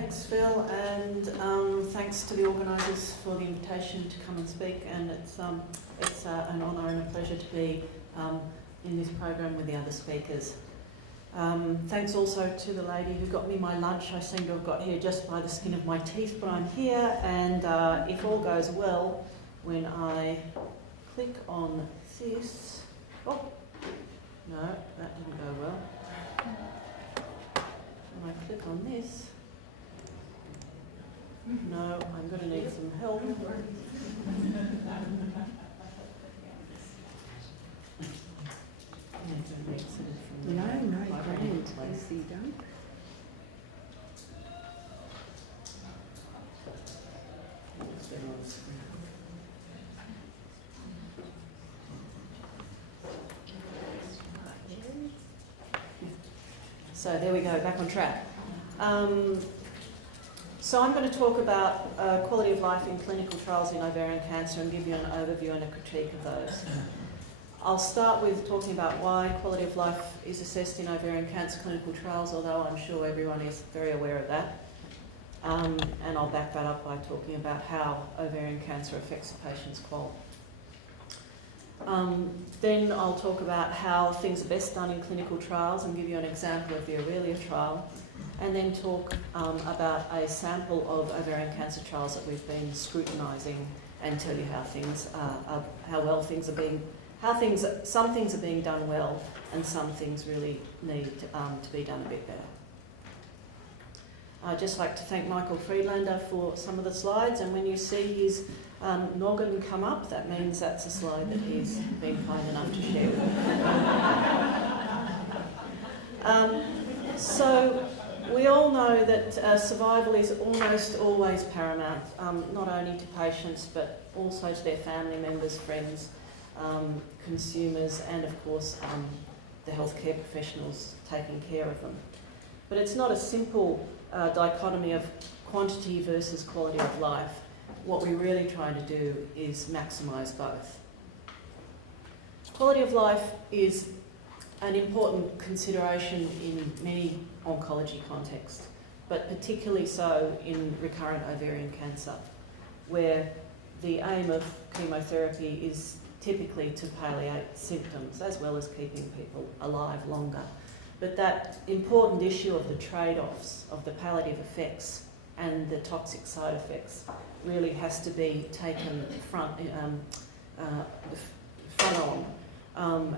Thanks, Phil, and thanks to the organisers for the invitation to come and speak. And it's an honour and a pleasure to be in this program with the other speakers. Thanks also to the lady who got me my lunch. I seem to have got here just by the skin of my teeth, but I'm here, and if all goes well, when I click on this... Oh, no, that didn't go well. When I click on this... No, I'm going to need some help. No, grand. Easy done. So there we go, back on track. So I'm going to talk about quality of life in clinical trials in ovarian cancer and give you an overview and a critique of those. I'll start with talking about why quality of life is assessed in ovarian cancer clinical trials, although I'm sure everyone is very aware of that. And I'll back that up by talking about how ovarian cancer affects a patient's qual. Then I'll talk about how things are best done in clinical trials and give you an example of the Aurelia trial, and then talk about a sample of ovarian cancer trials that we've been scrutinising and tell you how some things are being done well and some things really need to be done a bit better. I'd just like to thank Michael Friedlander for some of the slides, and when you see his noggin come up, that means that's a slide that he's been kind enough to share with me. So we all know that survival is almost always paramount, not only to patients but also to their family members, friends, consumers, and of course the healthcare professionals taking care of them. But it's not a simple dichotomy of quantity versus quality of life. What we're really trying to do is maximise both. Quality of life is an important consideration in many oncology contexts, but particularly so in recurrent ovarian cancer, where the aim of chemotherapy is typically to palliate symptoms as well as keeping people alive longer. But that important issue of the trade-offs of the palliative effects and the toxic side effects really has to be taken front on.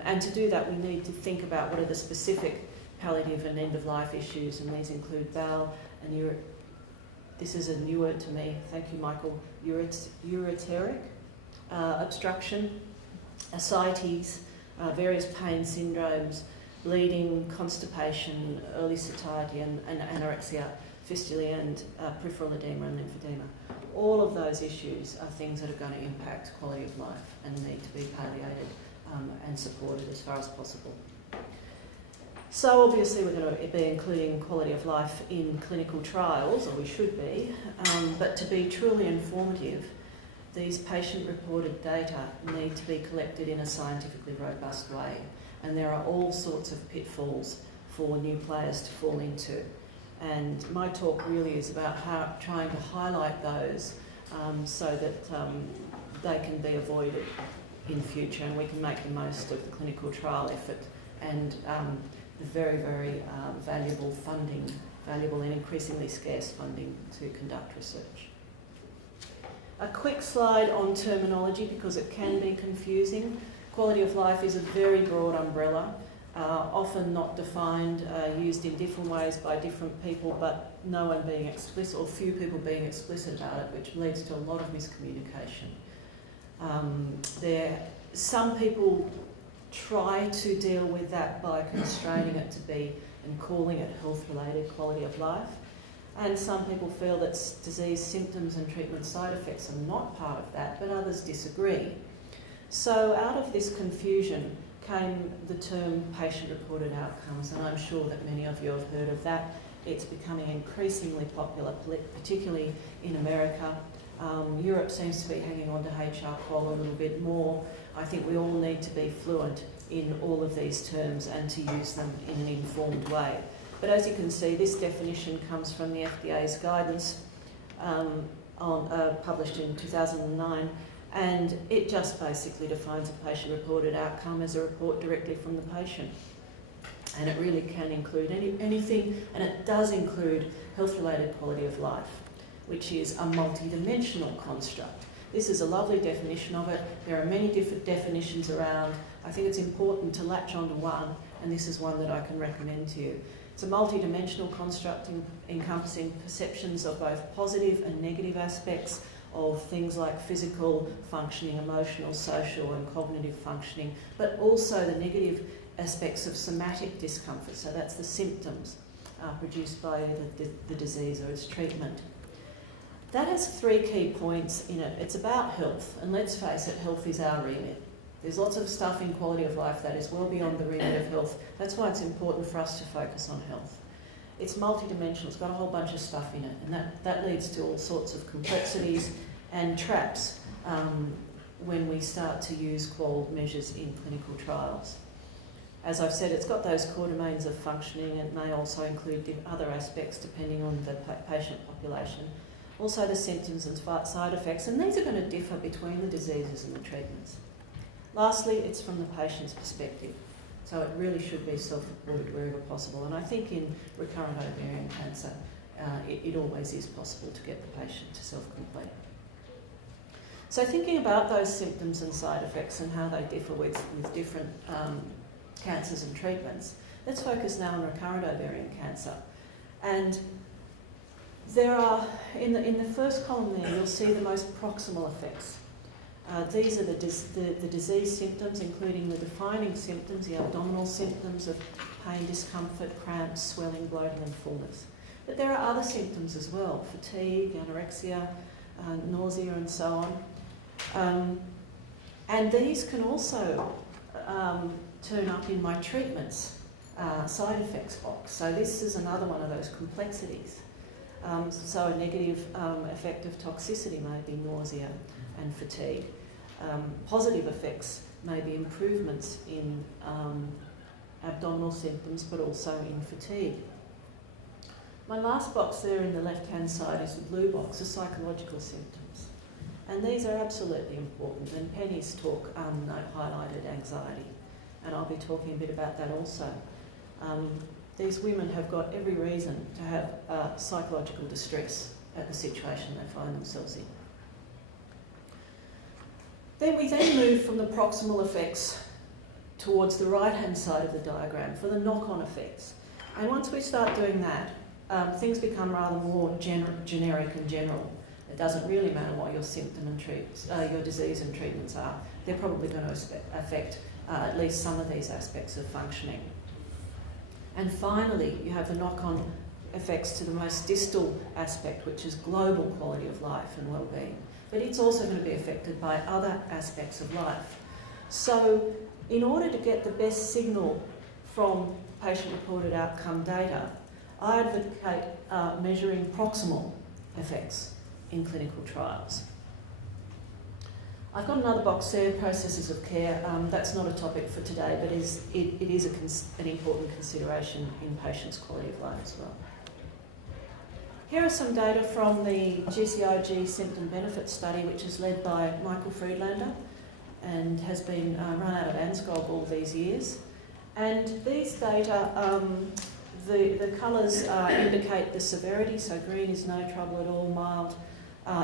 And to do that, we need to think about what are the specific palliative and end-of-life issues, and these include bowel and this is a new word to me, thank you Michael, ureteric obstruction, ascites, various pain syndromes, bleeding, constipation, early satiety and anorexia, fistulae and peripheral edema and lymphedema. All of those issues are things that are going to impact quality of life and need to be palliated and supported as far as possible. So obviously we're going to be including quality of life in clinical trials, or we should be, but to be truly informative, these patient-reported data need to be collected in a scientifically robust way, and there are all sorts of pitfalls for new players to fall into. And my talk really is about trying to highlight those so that they can be avoided in future, and we can make the most of the clinical trial effort and the very, very valuable and increasingly scarce funding to conduct research. A quick slide on terminology, because it can be confusing. Quality of life is a very broad umbrella, often not defined, used in different ways by different people, but no one being explicit, or few people being explicit about it, which leads to a lot of miscommunication. Some people try to deal with that by constraining it to be and calling it health-related quality of life, and some people feel that disease symptoms and treatment side effects are not part of that, but others disagree. So out of this confusion came the term patient-reported outcomes, and I'm sure that many of you have heard of that. It's becoming increasingly popular, particularly in America. Europe seems to be hanging on to HR qual a little bit more. I think we all need to be fluent in all of these terms and to use them in an informed way. But as you can see, this definition comes from the FDA's guidance published in 2009, and it just basically defines a patient-reported outcome as a report directly from the patient. And it really can include anything, and it does include health-related quality of life, which is a multidimensional construct. This is a lovely definition of it. There are many different definitions around. I think it's important to latch onto one, and this is one that I can recommend to you. It's a multidimensional construct encompassing perceptions of both positive and negative aspects of things like physical functioning, emotional, social and cognitive functioning, but also the negative aspects of somatic discomfort. So that's the symptoms produced by the disease or its treatment. That has 3 key points in it. It's about health, and let's face it, health is our remit. There's lots of stuff in quality of life that is well beyond the remit of health. That's why it's important for us to focus on health. It's multidimensional, it's got a whole bunch of stuff in it, and that leads to all sorts of complexities and traps when we start to use qual measures in clinical trials. As I've said, it's got those core domains of functioning. It may also include other aspects depending on the patient population. Also the symptoms and side effects, and these are going to differ between the diseases and the treatments. Lastly, it's from the patient's perspective, so it really should be self-reported wherever possible, and I think in recurrent ovarian cancer it always is possible to get the patient to self-complete. So thinking about those symptoms and side effects and how they differ with different cancers and treatments, let's focus now on recurrent ovarian cancer. And there are, in the first column there, you'll see the most proximal effects. These are the disease symptoms, including the defining symptoms, the abdominal symptoms of pain, discomfort, cramps, swelling, bloating and fullness. But there are other symptoms as well, fatigue, anorexia, nausea and so on. And these can also turn up in my treatments side effects box. So this is another one of those complexities. So a negative effect of toxicity may be nausea and fatigue. Positive effects may be improvements in abdominal symptoms, but also in fatigue. My last box there in the left-hand side is the blue box, the psychological symptoms. And these are absolutely important, and Penny's talk highlighted anxiety, and I'll be talking a bit about that also. These women have got every reason to have psychological distress at the situation they find themselves in. Then we move from the proximal effects towards the right-hand side of the diagram for the knock-on effects. And once we start doing that, things become rather more generic and general. It doesn't really matter what your symptom and your disease and treatments are. They're probably going to affect at least some of these aspects of functioning. And finally, you have the knock-on effects to the most distal aspect, which is global quality of life and well-being. But it's also going to be affected by other aspects of life. So in order to get the best signal from patient-reported outcome data, I advocate measuring proximal effects in clinical trials. I've got another box there, processes of care. That's not a topic for today, but it is an important consideration in patients' quality of life as well. Here are some data from the GCIG Symptom Benefit Study, which is led by Michael Friedlander and has been run out of Anscombe all these years. And these data, the colours indicate the severity, so green is no trouble at all, mild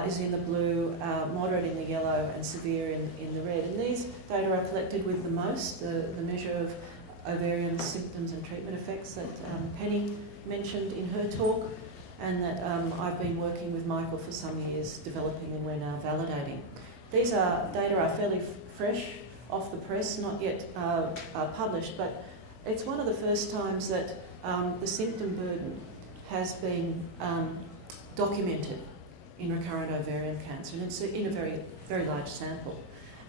is in the blue, moderate in the yellow and severe in the red. And these data are collected with the MOST, the measure of ovarian symptoms and treatment effects that Penny mentioned in her talk, and that I've been working with Michael for some years developing, and we're now validating. These data are fairly fresh, off the press, not yet published, but it's one of the first times that the symptom burden has been documented in recurrent ovarian cancer, and it's in a very, very large sample.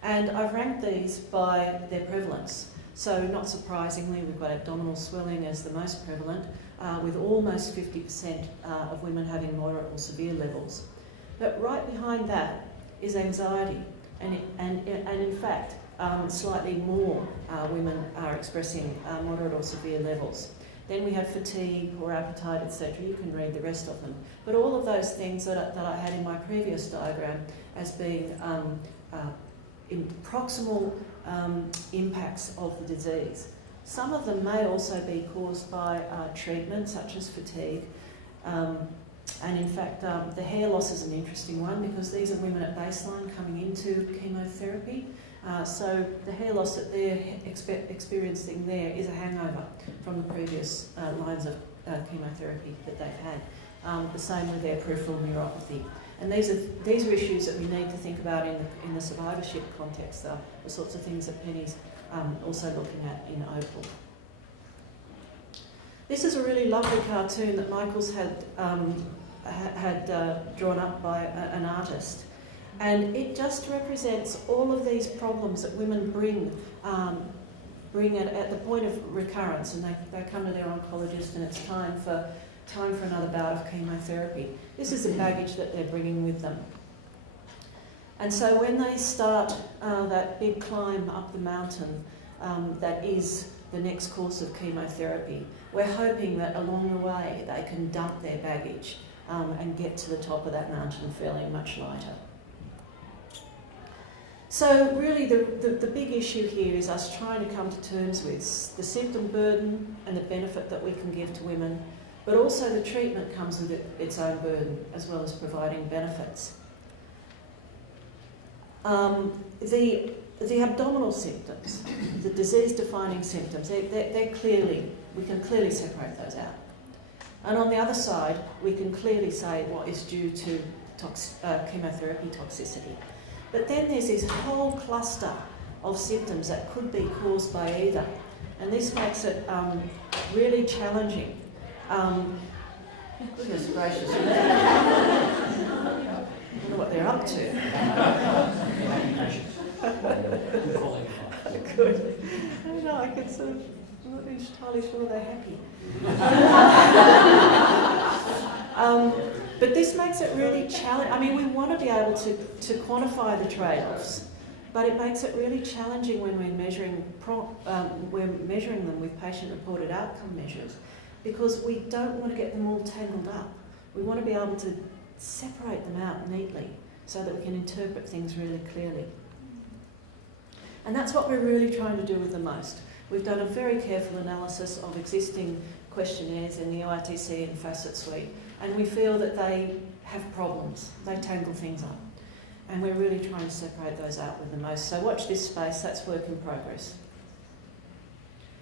And I've ranked these by their prevalence. So not surprisingly, we've got abdominal swelling as the most prevalent, with almost 50% of women having moderate or severe levels. But right behind that is anxiety, and in fact, slightly more women are expressing moderate or severe levels. Then we have fatigue, poor appetite, etc. You can read the rest of them. But all of those things that I had in my previous diagram as being in proximal impacts of the disease. Some of them may also be caused by treatment, such as fatigue. And in fact, the hair loss is an interesting one because these are women at baseline coming into chemotherapy. So the hair loss that they're experiencing there is a hangover from the previous lines of chemotherapy that they've had. The same with their peripheral neuropathy. And these are issues that we need to think about in the survivorship context, the sorts of things that Penny's also looking at in Opal. This is a really lovely cartoon that Michael's had drawn up by an artist. And it just represents all of these problems that women bring at the point of recurrence, and they come to their oncologist and it's time for another bout of chemotherapy. This is the baggage that they're bringing with them. And so when they start that big climb up the mountain that is the next course of chemotherapy, we're hoping that along the way they can dump their baggage and get to the top of that mountain feeling much lighter. So really the big issue here is us trying to come to terms with the symptom burden and the benefit that we can give to women, but also the treatment comes with its own burden as well as providing benefits. The abdominal symptoms, the disease-defining symptoms, they're clearly, we can clearly separate those out. And on the other side, we can clearly say what is due to chemotherapy toxicity. But then there's this whole cluster of symptoms that could be caused by either. And this makes it really challenging. Goodness gracious. I wonder what they're up to. Good. I don't know, I can sort of, I'm not entirely sure they're happy. But this makes it really challenging. I mean, we want to be able to quantify the trade-offs, but it makes it really challenging when we're measuring them with patient-reported outcome measures, because we don't want to get them all tangled up. We want to be able to separate them out neatly so that we can interpret things really clearly. And that's what we're really trying to do with the most. We've done a very careful analysis of existing questionnaires in the OITC and Facet Suite, and we feel that they have problems. They tangle things up. And we're really trying to separate those out with the most. So watch this space, that's work in progress.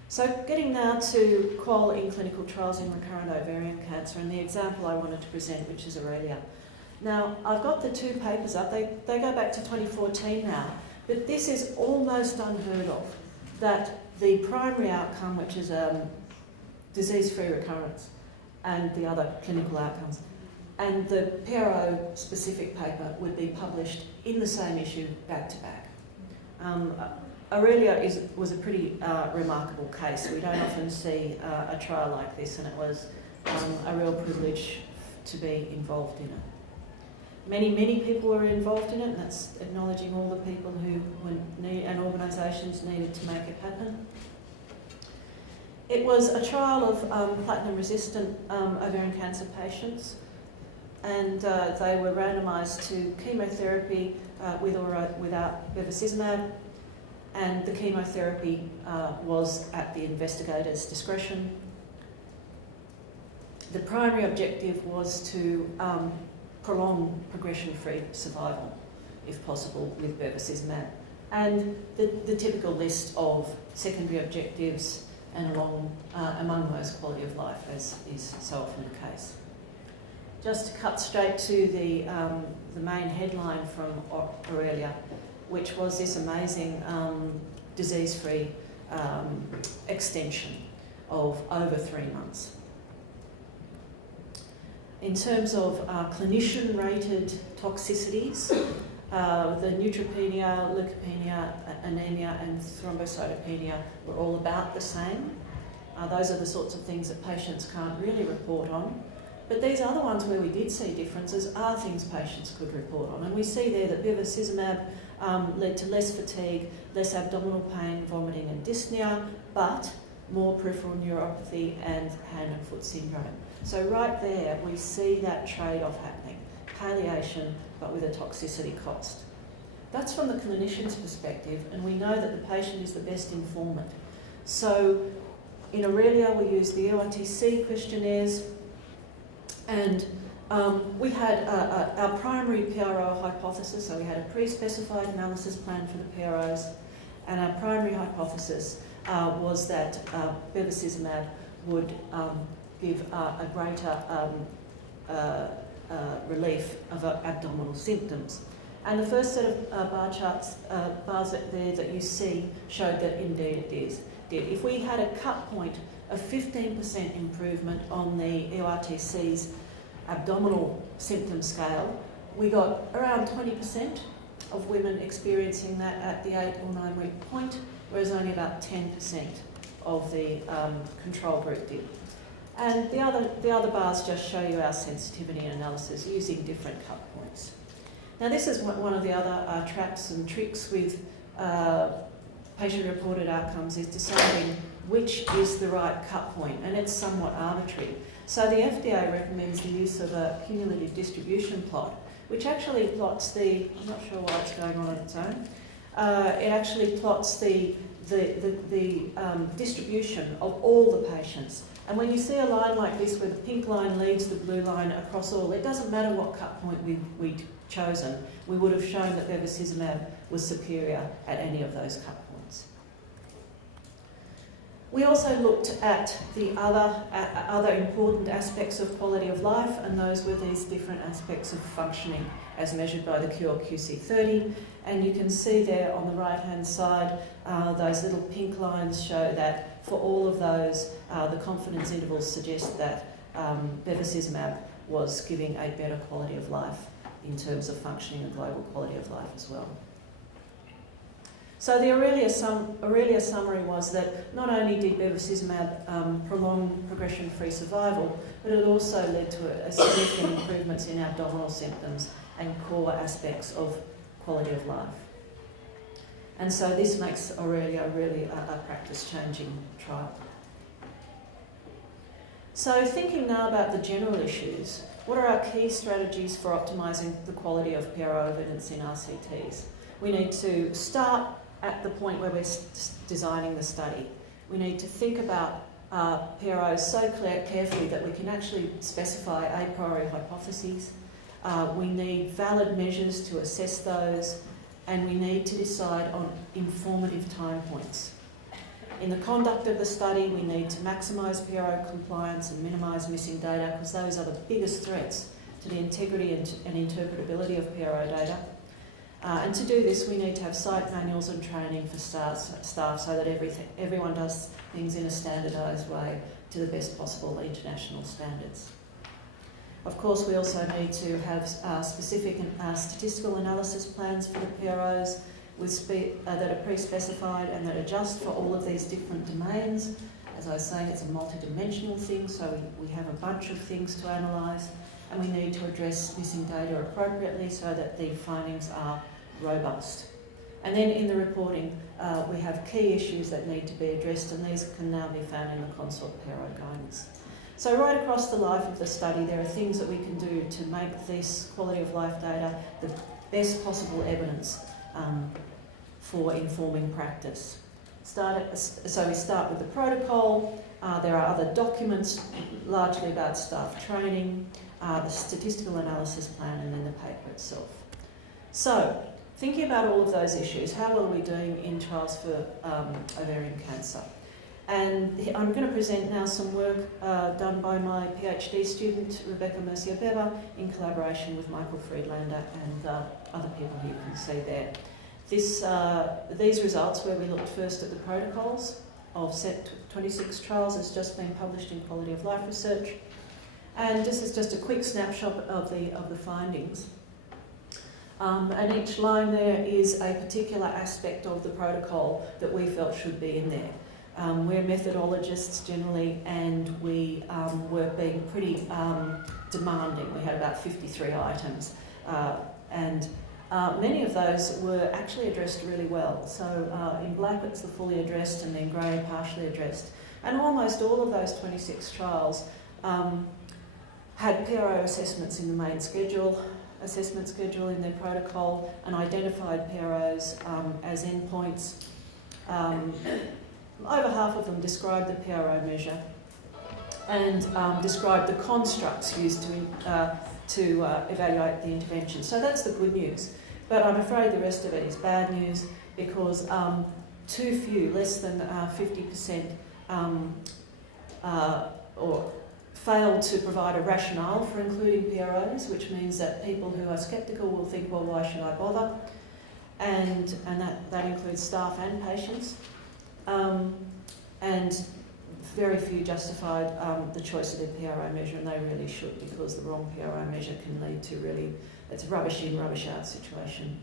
So getting now to qual in clinical trials in recurrent ovarian cancer, and the example I wanted to present, which is Aurelia. Now, I've got the two papers up. They go back to 2014 now, but this is almost unheard of, that the primary outcome, which is disease-free recurrence, and the other clinical outcomes, and the PRO-specific paper would be published in the same issue back-to-back. Aurelia was a pretty remarkable case. We don't often see a trial like this, and it was a real privilege to be involved in it. Many people were involved in it, and that's acknowledging all the people who and organisations needed to make it happen. It was a trial of platinum-resistant ovarian cancer patients, and they were randomised to chemotherapy with or without bevacizumab, and the chemotherapy was at the investigator's discretion. The primary objective was to prolong progression-free survival, if possible, with bevacizumab, and the typical list of secondary objectives, and among those quality of life, as is so often the case. Just to cut straight to the main headline from Aurelia, which was this amazing disease-free extension of over 3 months. In terms of clinician-rated toxicities, the neutropenia, leukopenia, anemia and thrombocytopenia were all about the same. Those are the sorts of things that patients can't really report on. But these other ones where we did see differences are things patients could report on. And we see there that bevacizumab led to less fatigue, less abdominal pain, vomiting and dyspnea, but more peripheral neuropathy, and hand and foot syndrome. So right there, we see that trade-off happening. Palliation, but with a toxicity cost. That's from the clinician's perspective, and we know that the patient is the best informant. So in Aurelia, we use the EORTC questionnaires, and we had our primary PRO hypothesis, so we had a pre-specified analysis plan for the PROs, and our primary hypothesis was that bevacizumab would give a greater relief of abdominal symptoms. And the first set of bar charts, bars there that you see showed that indeed it did. If we had a cut point of 15% improvement on the EORTC's abdominal symptom scale, we got around 20% of women experiencing that at the 8 or 9 week point, whereas only about 10% of the control group did. And the other bars just show you our sensitivity analysis using different cut points. Now this is one of the other traps and tricks with patient-reported outcomes, is deciding which is the right cut point, and it's somewhat arbitrary. So the FDA recommends the use of a cumulative distribution plot, which actually plots the, I'm not sure why it's going on its own, it actually plots the distribution of all the patients. And when you see a line like this where the pink line leads the blue line across all, it doesn't matter what cut point we'd chosen, we would have shown that bevacizumab was superior at any of those cut points. We also looked at the other important aspects of quality of life, and those were these different aspects of functioning as measured by the QoL-QC30. And you can see there on the right-hand side, those little pink lines show that for all of those, the confidence intervals suggest that bevacizumab was giving a better quality of life in terms of functioning and global quality of life as well. So the Aurelia summary was that not only did bevacizumab prolong progression-free survival, but it also led to a significant improvements in abdominal symptoms and core aspects of quality of life. And so this makes Aurelia really a practice-changing trial. So thinking now about the general issues, what are our key strategies for optimising the quality of PRO evidence in RCTs? We need to start at the point where we're designing the study. We need to think about PROs so carefully that we can actually specify a priori hypotheses. We need valid measures to assess those, and we need to decide on informative time points. In the conduct of the study, we need to maximise PRO compliance and minimise missing data, because those are the biggest threats to the integrity and interpretability of PRO data. And to do this, we need to have site manuals and training for staff so that everyone does things in a standardised way to the best possible international standards. Of course, we also need to have specific statistical analysis plans for the PROs that are pre-specified and that adjust for all of these different domains. As I was saying, it's a multi-dimensional thing, so we have a bunch of things to analyse, and we need to address missing data appropriately so that the findings are robust. And then in the reporting, we have key issues that need to be addressed, and these can now be found in the Consort PRO guidance. So right across the life of the study, there are things that we can do to make this quality of life data the best possible evidence for informing practice. So we start with the protocol. There are other documents, largely about staff training, the statistical analysis plan, and then the paper itself. So, thinking about all of those issues, how well are we doing in trials for ovarian cancer? And I'm going to present now some work done by my PhD student, Rebecca Mercier-Beber, in collaboration with Michael Friedlander and other people who you can see there. These results, where we looked first at the protocols of set 26 trials, has just been published in Quality of Life Research. And this is just a quick snapshot of the findings. And each line there is a particular aspect of the protocol that we felt should be in there. We're methodologists generally, and we were being pretty demanding. We had about 53 items, and many of those were actually addressed really well. So in black it's the fully addressed, and then grey partially addressed. And almost all of those 26 trials had PRO assessments in the main assessment schedule in their protocol, and identified PROs as endpoints. Over half of them described the PRO measure and described the constructs used to evaluate the intervention. So that's the good news. But I'm afraid the rest of it is bad news, because too few, less than 50%, or failed to provide a rationale for including PROs, which means that people who are sceptical will think, well, why should I bother? And that includes staff and patients. And very few justified the choice of their PRO measure, and they really should, because the wrong PRO measure can lead to really, it's a rubbish in, rubbish out situation.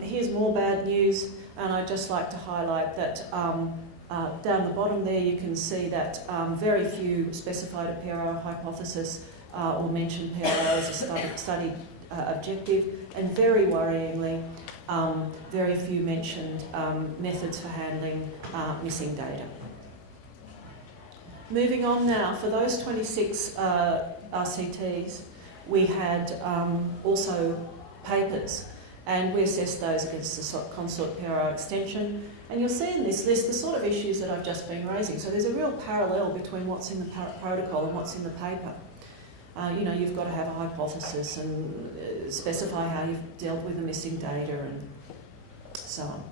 Here's more bad news, and I'd just like to highlight that down the bottom there you can see that very few specified a PRO hypothesis or mentioned PRO as a study objective, and very worryingly, very few mentioned methods for handling missing data. Moving on now, for those 26 RCTs, we had also papers, and we assessed those against the consort PRO extension. And you'll see in this list the sort of issues that I've just been raising. So there's a real parallel between what's in the protocol and what's in the paper. You've got to have a hypothesis and specify how you've dealt with the missing data and so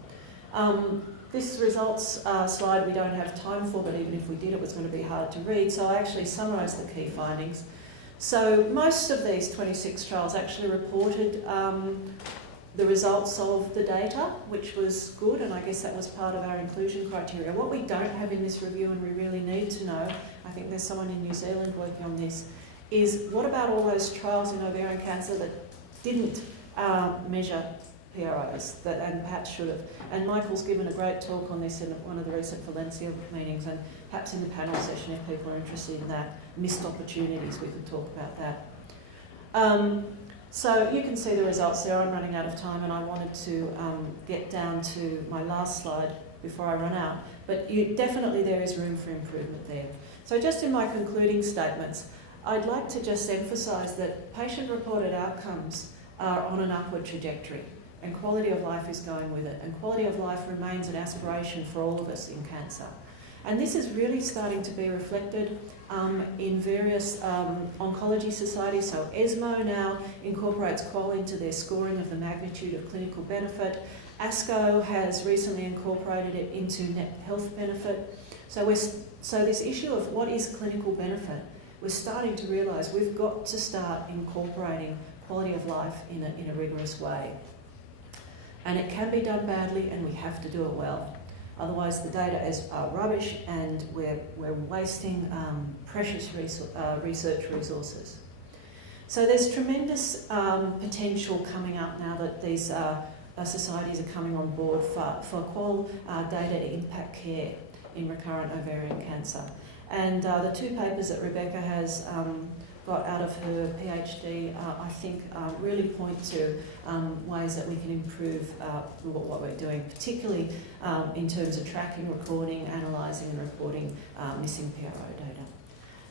on. This results slide we don't have time for, but even if we did, it was going to be hard to read. So I actually summarised the key findings. So most of these 26 trials actually reported the results of the data, which was good, and I guess that was part of our inclusion criteria. What we don't have in this review, and we really need to know, I think there's someone in New Zealand working on this, is what about all those trials in ovarian cancer that didn't measure PROs, and perhaps should have. And Michael's given a great talk on this in one of the recent Valencia meetings, and perhaps in the panel session, if people are interested in that, missed opportunities, we could talk about that. So you can see the results there. I'm running out of time, and I wanted to get down to my last slide before I run out. But definitely there is room for improvement there. So just in my concluding statements, I'd like to just emphasise that patient-reported outcomes are on an upward trajectory, and quality of life is going with it. And quality of life remains an aspiration for all of us in cancer. And this is really starting to be reflected in various oncology societies. So ESMO now incorporates QOL into their scoring of the magnitude of clinical benefit. ASCO has recently incorporated it into net health benefit. So this issue of what is clinical benefit, we're starting to realise we've got to start incorporating quality of life in a rigorous way. And it can be done badly, and we have to do it well. Otherwise, the data is rubbish, and we're wasting precious research resources. So there's tremendous potential coming up now that these societies are coming on board for QOL data to impact care in recurrent ovarian cancer. And the two papers that Rebecca has got out of her PhD, I think really point to ways that we can improve what we're doing, particularly in terms of tracking, recording, analysing and reporting missing PRO data.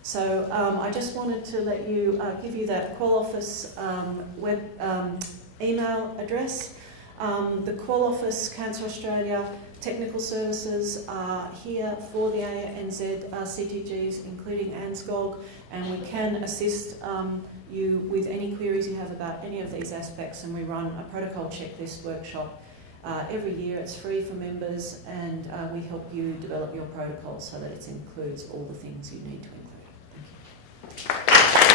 So I just wanted to let you give you that QOL Office web email address. The QOL Office Cancer Australia technical services are here for the ANZ CTGs, including ANZGOG, and we can assist you with any queries you have about any of these aspects, and we run a protocol checklist workshop every year. It's free for members, and we help you develop your protocol so that it includes all the things you need to include. Thank you.